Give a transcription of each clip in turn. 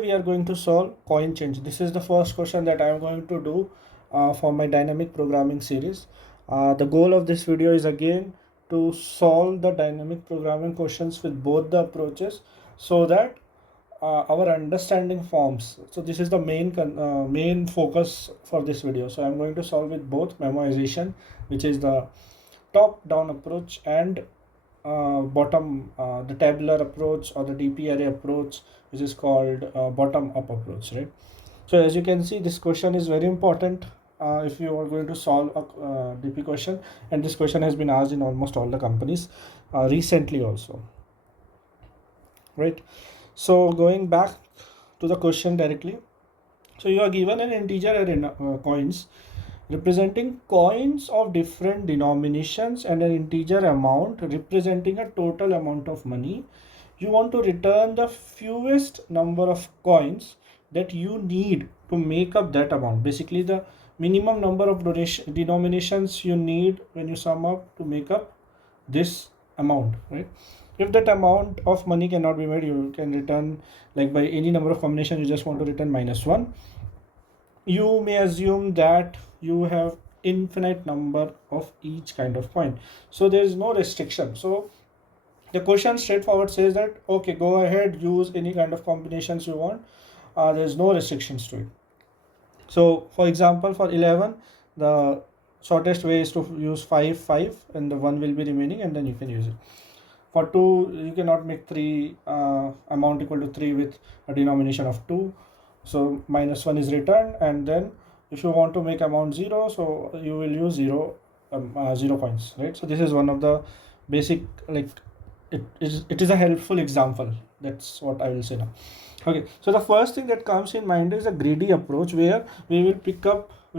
We are going to solve coin change. This is the first question that I am going to do for my dynamic programming series. The goal of this video is again to solve the dynamic programming questions with both the approaches so that our understanding forms. So this is the main focus for this video. So I'm going to solve with both memoization, which is the top down approach, and the tabular approach or the DP array approach, which is called bottom up approach, right? So as you can see, this question is very important if you are going to solve a DP question, and this question has been asked in almost all the companies recently also, right? So going back to the question directly, so you are given an integer array coins representing coins of different denominations and an integer amount representing a total amount of money. You want to return the fewest number of coins that you need to make up that amount. Basically, the minimum number of denominations you need when you sum up to make up this amount, right? If that amount of money cannot be made, you can return, like by any number of combinations, you just want to return -1. You may assume that you have infinite number of each kind of coin, so there is no restriction. So the question straightforward says that okay, go ahead, use any kind of combinations you want. There is no restrictions to it. So for example, for 11, the shortest way is to use 5 5, and the 1 will be remaining, and then you can use it. For 2, you cannot make 3 amount equal to 3 with a denomination of 2, so -1 is returned. And then if you want to make amount 0, so you will use 0 coins, right? So this is one of the basic, like, it is a helpful example. That's what I will say now. Okay, so the first thing that comes in mind is a greedy approach, where we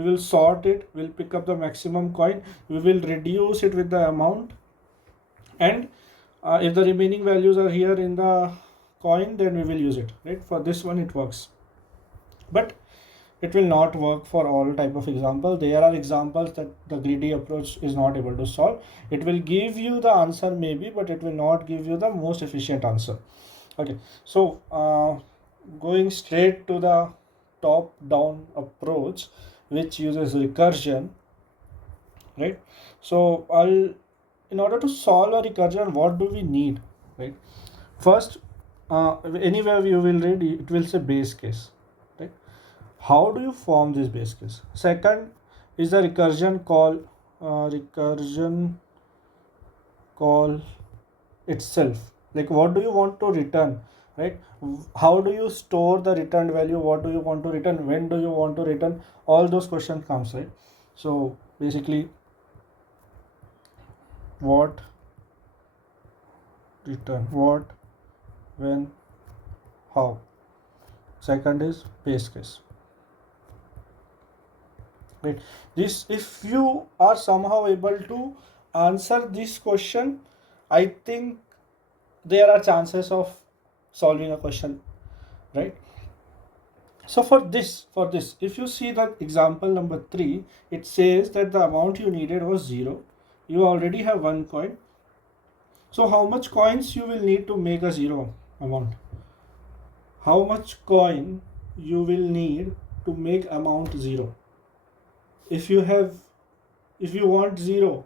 will sort it, we'll pick up the maximum coin, we will reduce it with the amount, and if the remaining values are here in the coin, then we will use it, right? For this one it works, but it will not work for all type of example. There are examples that the greedy approach is not able to solve. It will give you the answer maybe, but it will not give you the most efficient answer. Okay, so going straight to the top down approach, which uses recursion, right? So in order to solve a recursion, what do we need, right? First, anywhere you will read, it will say base case, right? How do you form this base case? Second is the recursion call itself. Like, what do you want to return, right? How do you store the returned value? What do you want to return? When do you want to return? All those questions comes, right? So basically, what, return, what, when, how. Second is base case, right? This, if you are somehow able to answer this question, I think there are chances of solving a question, right? So for this, if you see the example number 3, it says that the amount you needed was 0. You already have 1 coin. So how much coins you will need to make a 0 amount? How much coin you will need to make amount 0? If you want 0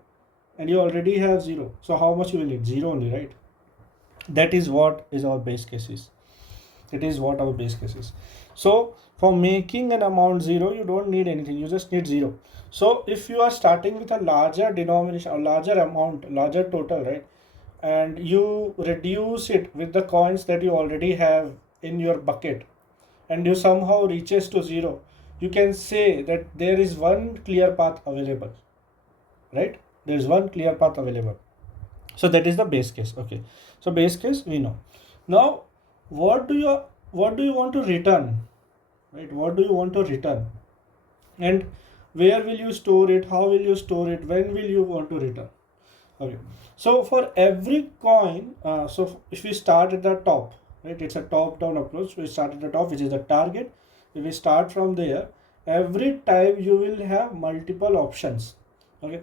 and you already have 0, so how much you will need? 0 only, right? That is what is our base case is. It is what our base case is. So for making an amount 0, you don't need anything, you just need 0. So if you are starting with a larger denomination or larger amount, larger total, right, and you reduce it with the coins that you already have in your bucket, and you somehow reaches to 0, you can say that there is one clear path available, right? There is one clear path available. So that is the base case. Okay, so base case we know. Now what do you want to return, right? What do you want to return, and where will you store it? How will you store it? When will you want to return? Okay, so for every coin, so if we start at the top, right, it's a top down approach. We start at the top, which is the target. If we start from there, every time you will have multiple options. Okay,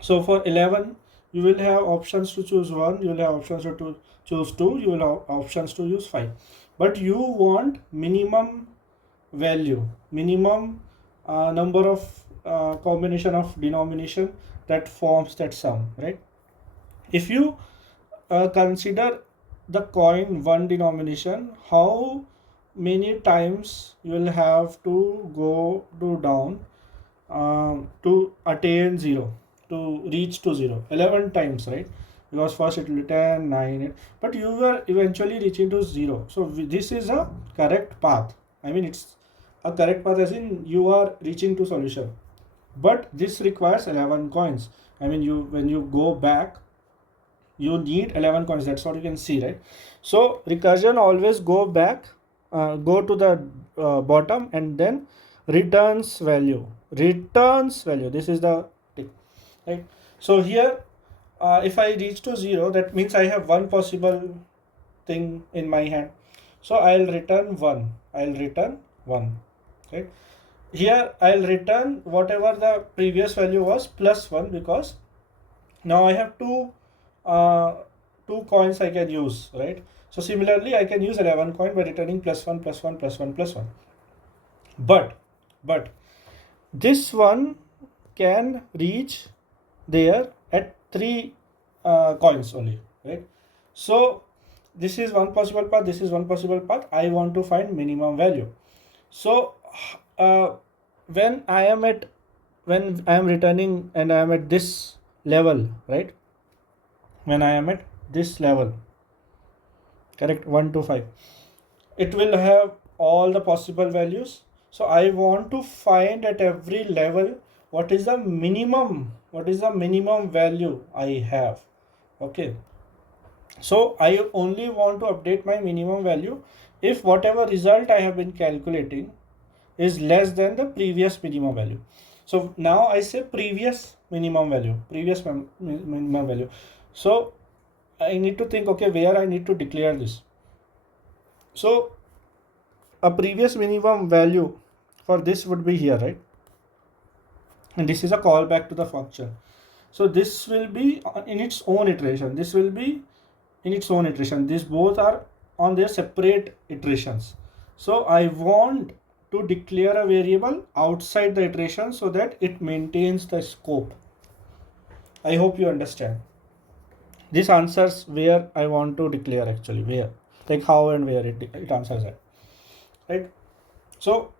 so for 11, you will have options to choose 1, you will have options to choose 2, you will have options to use 5. but you want minimum value, minimum number of combination of denomination that forms that sum, right? If you consider the coin one denomination, how many times you will have to go to down to attain 0, to reach to 0? 11 times, right? Because first it will be 10, 9, 8, but you were eventually reaching to 0. So this is a correct path. I mean, it's a correct path as in you are reaching to solution, but this requires 11 coins. I mean, you, when you go back, you need 11 coins. That's what you can see, right? So recursion always go back, go to the bottom, and then returns value. This is the tick, right? So here, if I reach to 0, that means I have one possible thing in my hand. So I'll return 1. I'll return 1, right? Here I'll return whatever the previous value was plus 1, because now I have uh, two coins I can use, right? So similarly, I can use 11 coin by returning plus 1, plus 1, plus 1, plus 1. But this one can reach there at 3 coins only, right? So this is one possible path, this is one possible path. I want to find minimum value. So uh, when I am returning and I am at this level, right? When I am at this level, correct, 1 to 5, it will have all the possible values. So I want to find at every level what is the minimum value I have. Okay, so I only want to update my minimum value if whatever result I have been calculating is less than the previous minimum value. So now I say previous minimum value, minimum value. So I need to think, okay, where I need to declare this. So a previous minimum value for this would be here, right? And this is a callback to the function. So this will be in its own iteration. This will be in its own iteration. These both are on their separate iterations. So I want to declare a variable outside the iteration so that it maintains the scope. I hope you understand. This answers where I want to declare, actually, where, like how and where it answers that, right? So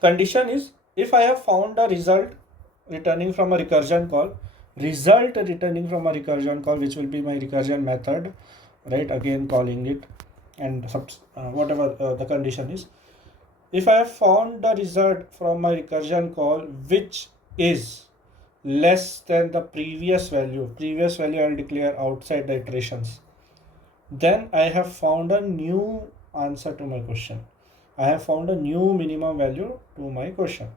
condition is, if I have found a result returning from a recursion call, which will be my recursion method, right? Again calling it, and whatever the condition is. If I have found the result from my recursion call which is less than the previous value I will declare outside the iterations, then I have found a new answer to my question. I have found a new minimum value to my question.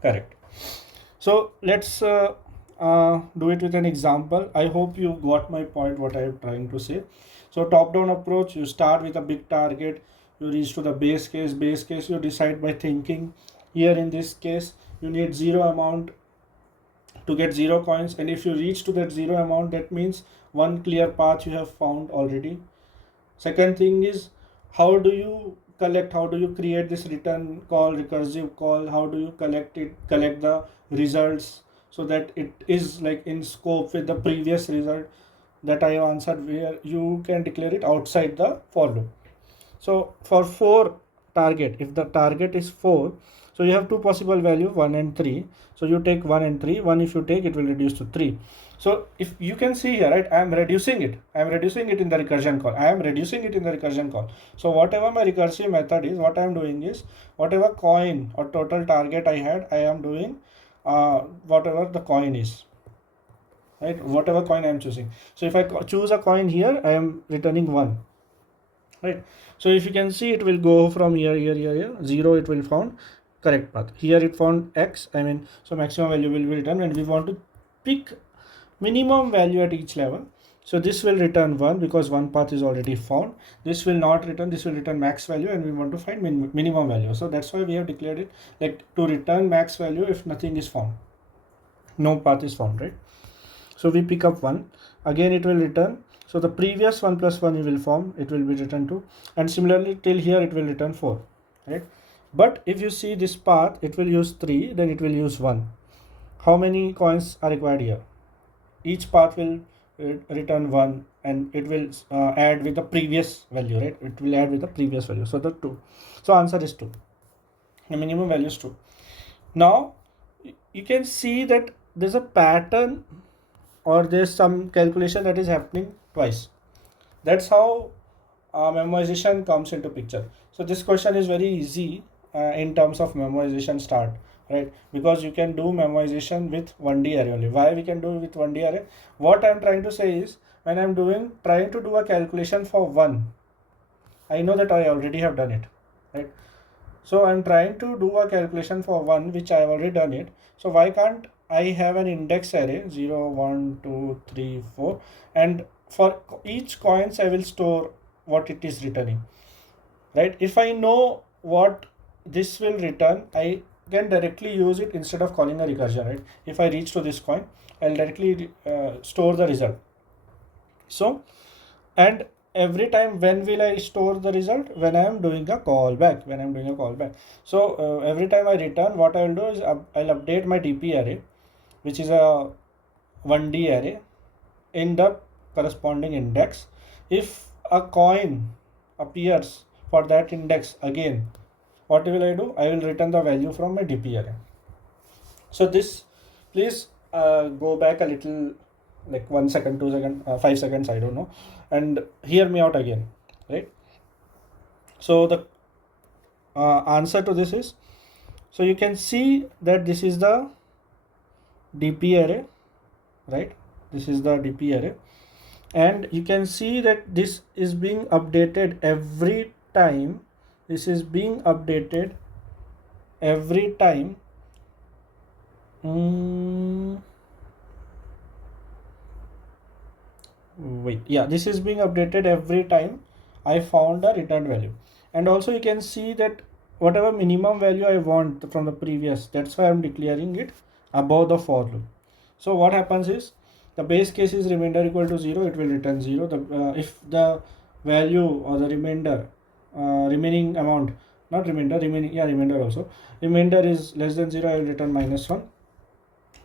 Correct. So let's do it with an example. I hope you got my point, what I am trying to say. So top-down approach, you start with a big target, you reach to the base case. You decide by thinking. Here in this case, you need 0 amount to get 0 coins, and if you reach to that 0 amount, that means one clear path you have found already. Second thing is, how do you create this return call, recursive call? How do you collect the results so that it is like in scope with the previous result that I answered, where you can declare it outside the for loop. So for 4 target, if the target is 4, so you have two possible value, 1 and 3. So you take 1 and 3. 1 if you take, it will reduce to 3. So if you can see here, right, I am reducing it in the recursion call. So whatever my recursive method is, what I am doing is, whatever coin or total target I had, I am doing whatever the coin is, right? Whatever coin I am choosing. So if I choose a coin here, I am returning 1, right? So if you can see, it will go from here, 0, it will found correct path. Here it found X, I mean, so maximum value will be returned, and we want to pick minimum value at each level. So this will return 1 because one path is already found. This will not return, this will return max value, and we want to find minimum value. So that's why we have declared it like to return max value if nothing is found, no path is found, right? So we pick up 1, again it will return. So the previous 1 plus 1 will form, it will be written 2, and similarly till here it will return 4, right? But if you see this path, it will use 3, then it will use 1. How many coins are required here? Each path will return 1, and it will add with the previous value, right? It will add with the previous value, so the 2. So answer is 2. The minimum value is 2. Now you can see that there's a pattern, or there's some calculation that is happening twice. That's how memorization comes into picture. So this question is very easy in terms of memorization start, right? Because you can do memorization with 1D array only. Why we can do with 1D array? What I'm trying to say is, when I'm trying to do a calculation for 1, I know that I already have done it, right? So I'm trying to do a calculation for 1 which I have already done it. So why can't I have an index array 0, 1, 2, 3, 4, and for each coins I will store what it is returning, right? If I know what this will return, I can directly use it instead of calling a recursion, right? If I reach to this coin, I'll directly store the result. So, and every time, when will I store the result? When I am doing a callback. So every time I return, what I will do is I'll update my DP array, which is a 1D array, in the corresponding index. If a coin appears for that index again, what will I do? I will return the value from my DP array. So this, please go back a little, like 1 second, 2 second, 5 seconds, I don't know, and hear me out again, right? So the answer to this is, so you can see that this is the DP array, right? This is the DP array, and you can see that this is being updated every time. This is being updated every time. This is being updated every time I found a return value. And also you can see that whatever minimum value I want from the previous, that's why I'm declaring it above the for loop. So what happens is, the base case is remainder equal to 0, it will return 0. If the value or the remainder, remaining amount, not remainder, remainder also, remainder is less than 0, I will return -1,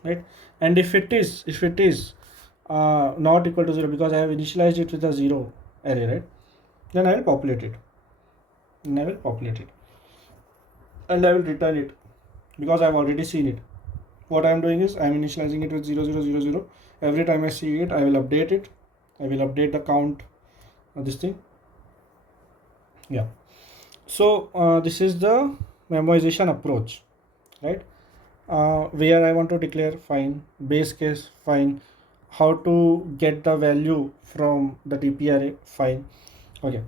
right? And if it is not equal to 0, because I have initialized it with a 0 array, right, then I will populate it, and I will return it, because I have already seen it. What I am doing is, I am initializing it with 0, 0, 0, 0. Every time I see it, I will update it. I will update the count of this thing. So this is the memorization approach, right? Where I want to declare, fine. Base case, fine. How to get the value from the DP array, fine. Okay.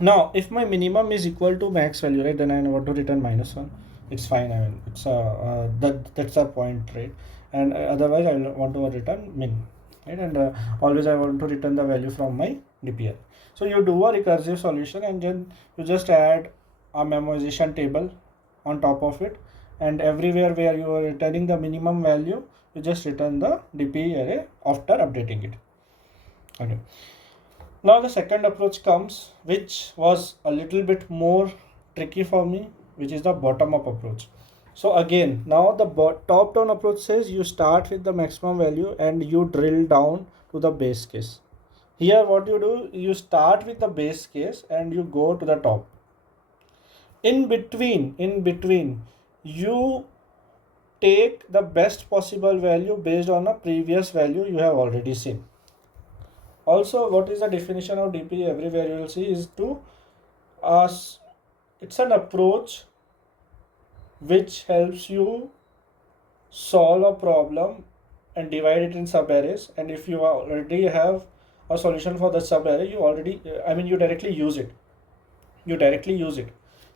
Now, if my minimum is equal to max value, right, then I want to return -1. It's fine. I mean, it's that's a point, right? And otherwise, I want to return min, right? And always I want to return the value from my DP array. So you do a recursive solution, and then you just add a memorization table on top of it, and everywhere where you are returning the minimum value, you just return the DP array after updating it. Okay. Now the second approach comes, which was a little bit more tricky for me, which is the bottom-up approach. So again, now the top-down approach says you start with the maximum value and you drill down to the base case. Here what you do, you start with the base case and you go to the top. In between, you take the best possible value based on a previous value you have already seen. Also, what is the definition of DP? Everywhere you will see is to it's an approach which helps you solve a problem and divide it in sub-arrays. And if you already have a solution for the sub-array, you directly use it.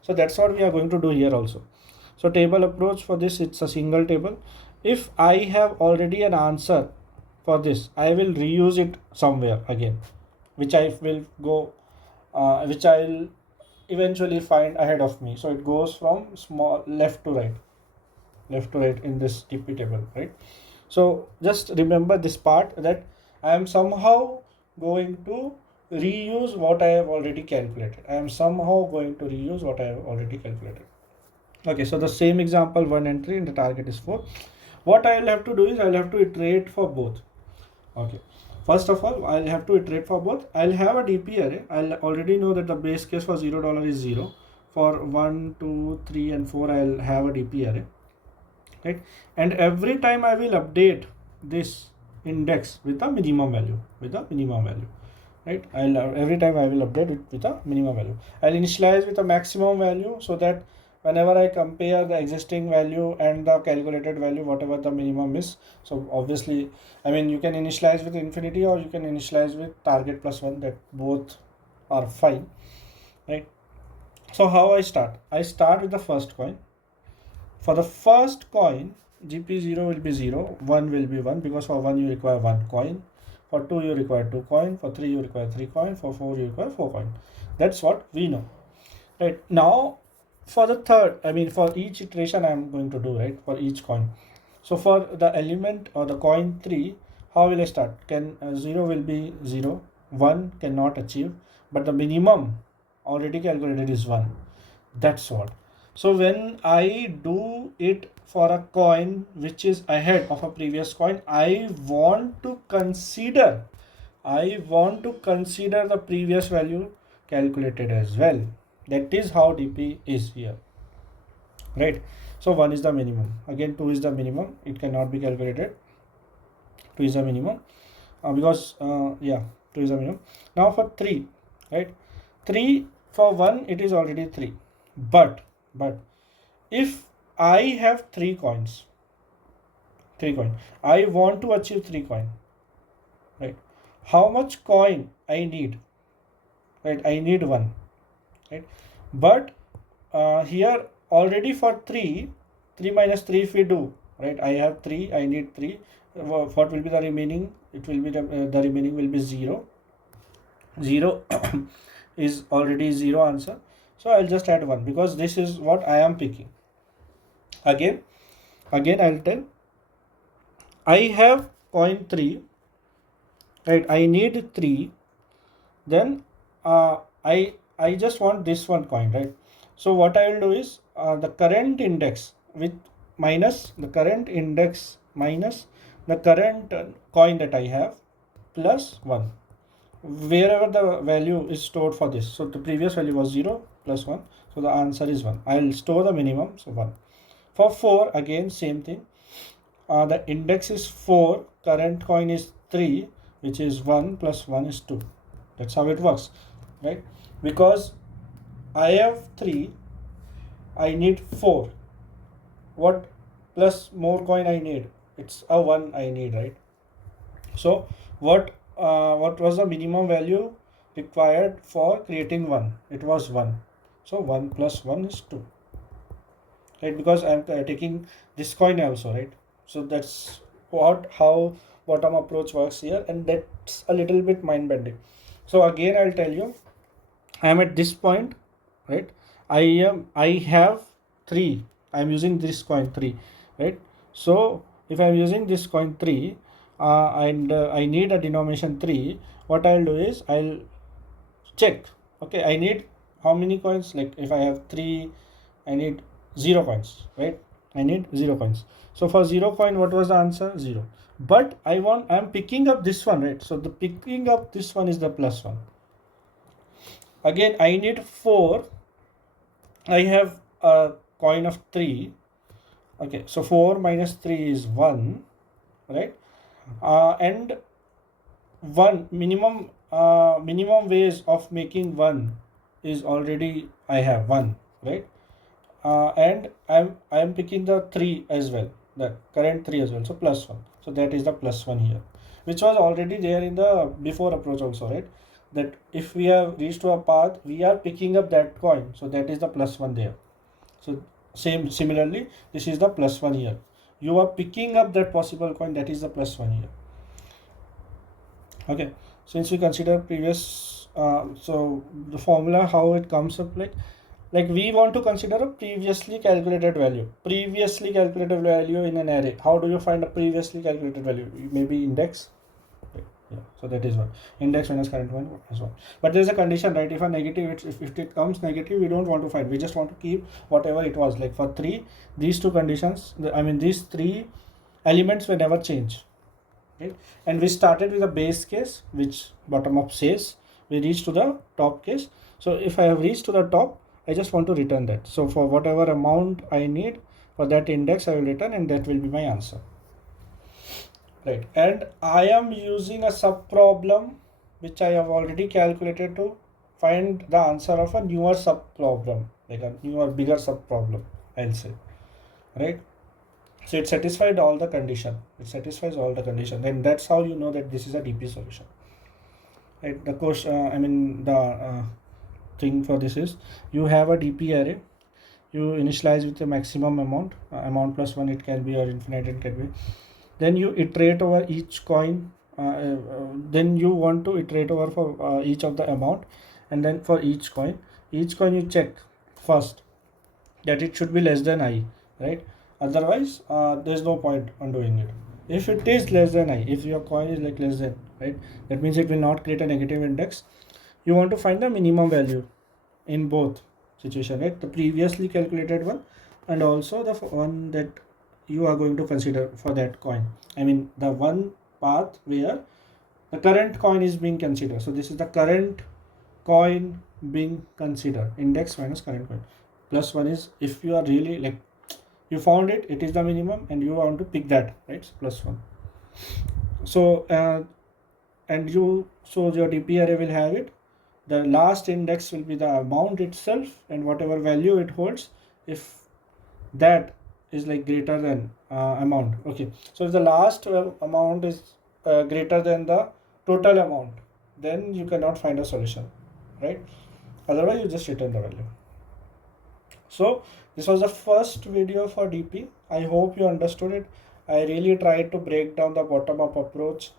So that's what we are going to do here also. So table approach, for this it's a single table. If I have already an answer for this, I will reuse it somewhere again, which I will eventually find ahead of me. So it goes from small left to right in this TP table, right? So just remember this part, that I am somehow going to reuse what I have already calculated. I am somehow going to reuse what I have already calculated. Okay, so the same example 1 and 3 and the target is 4. What I'll have to do is I'll have to iterate for both. Okay, first of all, I'll have to iterate for both. I'll have a DP array. I'll already know that the base case for $0 is 0. For 1, 2, 3 and 4, I'll have a DP array, right? And every time I will update this index with a minimum value, right? Every time I will update it with a minimum value. I'll initialize with a maximum value, so that whenever I compare the existing value and the calculated value, whatever the minimum is, so obviously, I mean, you can initialize with infinity or you can initialize with target plus 1, that both are fine, right? So how I start? I start with the first coin. For the first coin, GP0 will be 0, 1 will be 1, because for 1 you require 1 coin. For 2 you require 2 coin, for 3 you require 3 coin, for 4 you require 4 coin. That's what we know. Right, now for the third, I mean for each iteration I am going to do, right, for each coin. So for the element or the coin 3, how will I start? 0 will be 0, 1 cannot achieve, but the minimum already calculated is 1. That's what. So when I do it for a coin which is ahead of a previous coin, I want to consider the previous value calculated as well. That is how DP is here, right? So 1 is the minimum, again 2 is the minimum, it cannot be calculated. 2 is the minimum, because 2 is the minimum. Now for 3, right, 3 for 1 it is already 3, but if I have 3 coins, I want to achieve 3 coin, right? How much coin I need? Right, I need 1, right? But here already for 3 minus 3 if we do, right, I have 3, I need 3. What will be the remaining? It will be the remaining will be 0. 0 is already 0 answer, so I'll just add 1, because this is what I am picking. Again I'll tell, I have coin 3, right, I need 3, then I just want this one coin, right? So what I will do is the current index with minus the current index minus the current coin that I have plus 1, wherever the value is stored for this. So the previous value was 0 plus 1, so the answer is 1. I'll store the minimum, so 1. For 4, again same thing, the index is 4, current coin is 3, which is 1 plus 1 is 2. That's how it works, right? Because I have 3, I need 4. What plus more coin I need? It's a 1 I need, right? So what was the minimum value required for creating 1? It was 1. So 1 plus 1 is 2, right? Because I'm taking this coin also, right? So that's how bottom approach works here, and that's a little bit mind bending. So again I'll tell you, I am at this point, right? I have 3, I'm using this coin 3, right? So if I'm using this coin 3 and I need a denomination 3, what I'll do is I'll check, okay, I need how many coins? Like if I have 3, I need 0 coins, right? I need 0 coins. So for 0 coin, what was the answer? 0. But I'm picking up this one, right? So the picking up this one is the plus 1. Again I need 4, I have a coin of 3, okay, so 4 minus 3 is 1, right? And 1 minimum ways of making 1 is already I have 1, right? And I'm picking the 3 as well, the current 3 as well, so plus 1. So that is the plus 1 here, which was already there in the before approach also, right? That if we have reached to a path, we are picking up that coin, so that is the plus 1 there. So similarly, this is the plus 1 here. You are picking up that possible coin, that is the plus 1 here. Okay, since we consider previous, so the formula, how it comes up, like we want to consider a previously calculated value in an array. How do you find a previously calculated value? Maybe index, Yeah, so that is what index minus current point is what. But there is a condition, right? If a negative, if it comes negative, we don't want to find. We just want to keep whatever it was. Like for 3, these two conditions, these 3 elements will never change. Right? And we started with a base case, which bottom up says. We reach to the top case. So if I have reached to the top, I just want to return that. So for whatever amount I need for that index, I will return, and that will be my answer. Right, and I am using a sub problem which I have already calculated to find the answer of a newer sub problem, like a newer bigger sub problem, I'll say. Right, so it satisfied all the condition, it satisfies all the condition, then that's how you know that this is a DP solution. Right, the question the thing for this is, you have a DP array, you initialize with a maximum amount plus 1, it can be, or infinite it can be. Then you iterate over each coin, then you want to iterate over for each of the amount, and then for each coin you check first that it should be less than I, right? Otherwise there's no point on doing it. If it is less than I, if your coin is like less than, right, that means it will not create a negative index. You want to find the minimum value in both situation, right? The previously calculated one, and also the one that you are going to consider for that coin. The one path where the current coin is being considered. So this is the current coin being considered, index minus current coin. Plus 1 is, if you are really like, you found it, it is the minimum, and you want to pick that, right? So plus 1. So your DP array will have it. The last index will be the amount itself, and whatever value it holds, if that is like greater than amount. Okay, so if the last amount is greater than the total amount, then you cannot find a solution, right? Otherwise you just return the value. So this was the first video for DP. I hope you understood it. I really tried to break down the bottom up approach,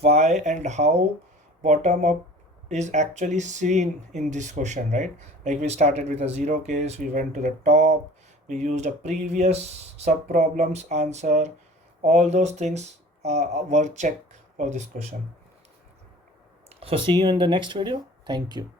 why and how bottom up is actually seen in this question, right? Like we started with a 0 case, we went to the top, we used a previous sub problems answer. All those things were checked for this question. So see you in the next video. Thank you.